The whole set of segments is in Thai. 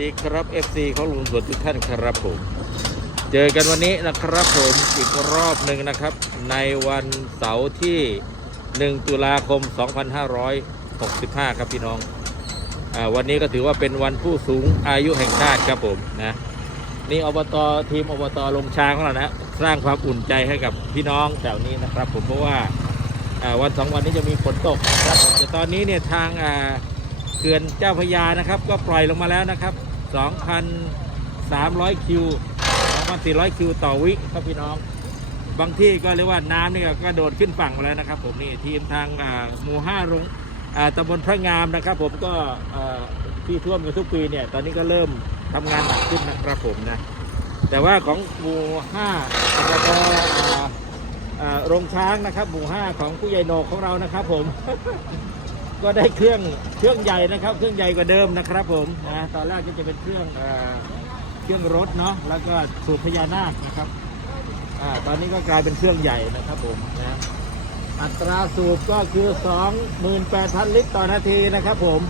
ดีครับ FC ของลุงสวนทุกท่านครับผม เจอกันวันนี้นะครับผมอีกรอบหนึ่งนะครับ ในวันเสาร์ที่ 1 ตุลาคม 2565 ครับพี่น้องอวันนี้ก็ถือว่าเป็นวันผู้สูงอายุแห่งชาติครับผมนะนี่อบตทีมอบตลงช้างของเรานะสร้างความอุ่นใจให้กับพี่น้องแถวนี้นะครับ ผมเพราะว่าวันสองวันนี้จะมีฝนตกนะครับแต่ตอนนี้เนี่ยทางอ่า ขื่อนเจ้าพยานะครับ ก็ปล่อยลงมาแล้วนะครับ 2,300 คิว 2,400 คิวต่อวิครับพี่น้อง บางที่ก็เรียกว่าน้ำนี่ก็โดดขึ้นฝั่งมาแล้วนะครับ ผมนี่ทีมทางอ่าหมู่ห้ารงอ่าตำบลพระงามนะครับ ผมก็อ่าที่ท่วมกันทุกปีเนี่ยตอนนี้ก็เริ่มทำงานหนักขึ้นนะครับผมนะแต่ว่าของหมู่ห้าแล้วก็อ่าอ่าโรงช้างนะครับ หมู่ห้าของผู้ใหญ่โนกของเรานะครับผม ก็ได้เครื่องเครื่องใหญ่นะครับ เครื่องใหญ่กว่าเดิมนะครับผมนะตอนแรกก็จะเป็นเครื่องเอ่อเครื่องรถเนาะแล้วก็สูบพญานาคนะครับอ่าตอนนี้ก็กลายเป็นเครื่องใหญ่นะครับผมนะอัตราสูบก็คือ 28,000 ลิตรต่อนาทีนะครับผม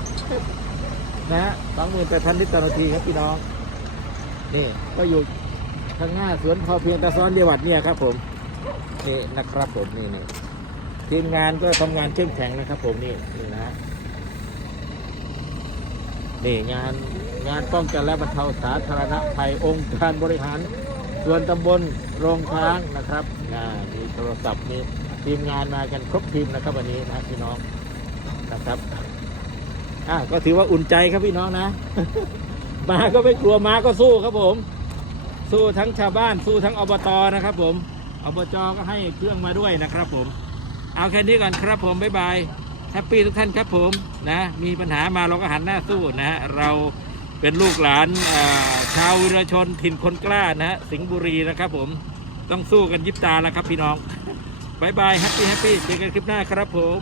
นะฮะ28,000 ลิตรต่อนาทีครับพี่น้องนี่ก็อยู่ข้างหน้าสวนพอเพียงตะซ้อนเดียวัดเนี่ยครับผมนี่นะครับผมนี่นี่ ทีมงานก็ทำงานเข้มแข็งนะครับ ผมนี่นี่นะนี่งานงานป้องกันและบรรเทาสาธารณภัยองค์การบริหาร ส่วนตำบลโรงช้างนะครับอ่ามีโทรศัพท์มีทีมงานมากันครบทีมนะครับวันนี้นะพี่น้องนะครับอ่าก็ถือว่าอุ่นใจครับพี่น้องนะ มาก็ไม่กลัวมาก็สู้ครับผม สู้ทั้งชาวบ้านสู้ทั้งอบตนะครับ ผมอบจก็ให้เครื่องมาด้วยนะครับ ผม เอาแค่นี้ก่อนครับผม บ๊ายบาย แฮปปี้ทุกท่านครับผมนะ มีปัญหามาเราก็หันหน้าสู้นะฮะ เราเป็นลูกหลานชาววิรชนถิ่นคนกล้านะฮะ สิงห์บุรีนะครับผม ต้องสู้กันยิบตาแล้วครับพี่น้อง บ๊ายบาย แฮปปี้แฮปปี้เจอกันคลิปหน้าครับผม